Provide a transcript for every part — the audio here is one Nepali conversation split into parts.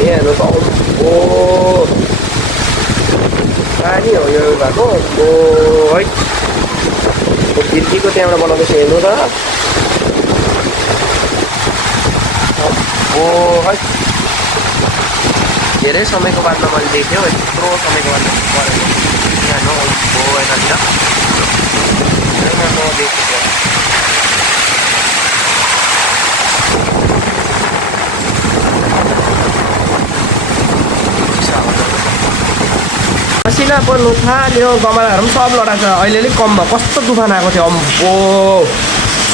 ए हेर्नुहोस् अम्बो पानी हो यो भएको अम्बो है बिर्तीको त्यहाँबाट बनाउँदैछ हेर्नु त अम्बो है धेरै समयको बादमा मैले देखेँ हौ यत्रो समयको बादमा परेको यहाँ अम्बो यतातिर म देखेको असिना पर्नु थाल्यो गमलाहरू पनि सब लडाएको छ अहिले अलिक कम भयो कस्तो तुफान आएको थियो अम्बो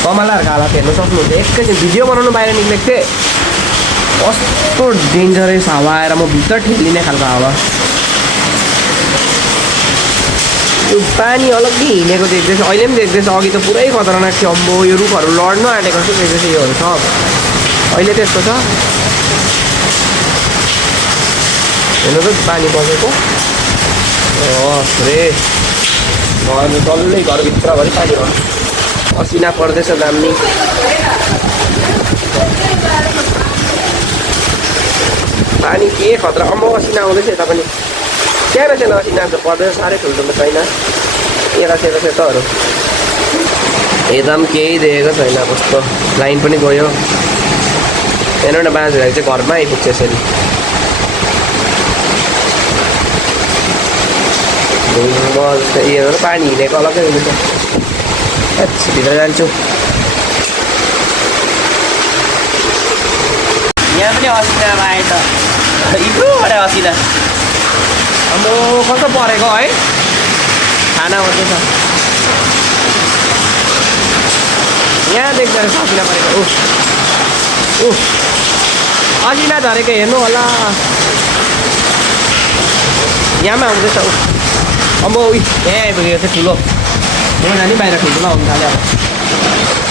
गमलाहरूको हालत हेर्नु सक्नुहुन्छ एकैछिन भिडियो बनाउनु बाहिर निक्लेको थिएँ कस्तो डेन्जरस हावा आएर म भित्र ठेलिने खालको हावा यो पानी अलग्गै हिँडेको देख्दैछ अहिले पनि देख्दैछ अघि त पुरै खतरनाक थियो अम्बो यो रुखहरू लड्नु आँटेको जस्तो देख्दैछ योहरू सब अहिले त्यस्तो छ हेर्नु त पानी बगेको रे घर डल्लै घरभित्रभरि पानी हो असिना पर्दैछ दामी पानी के खतरा अम्बो असिना आउँदैछ यता पनि त्यहाँ छैन असिना पर्दैछ साह्रै ठुल्ठुलो छैन यता सेतोहरू यता पनि केही देखेको छैन कस्तो लाइन पनि गयो त्यहाँबाट बाँझेर चाहिँ घरमा आइपुग्छ यसरी हेर्नु पानी हिँडेको अलग्गै हुन्छ भित्र जान्छु यहाँ पनि असिना आयो त इब्रोबाट असिना अब कस्तो परेको है खाना मात्रै छ यहाँ देख्दैन असिना परेको असिना झरेको हेर्नु होला यहाँमा आउँदैछ अम्बो यहाँ आइपुगेको चाहिँ ठुलो म जाने बाहिर ठुल्ठुलो आउनु थाल्यो अब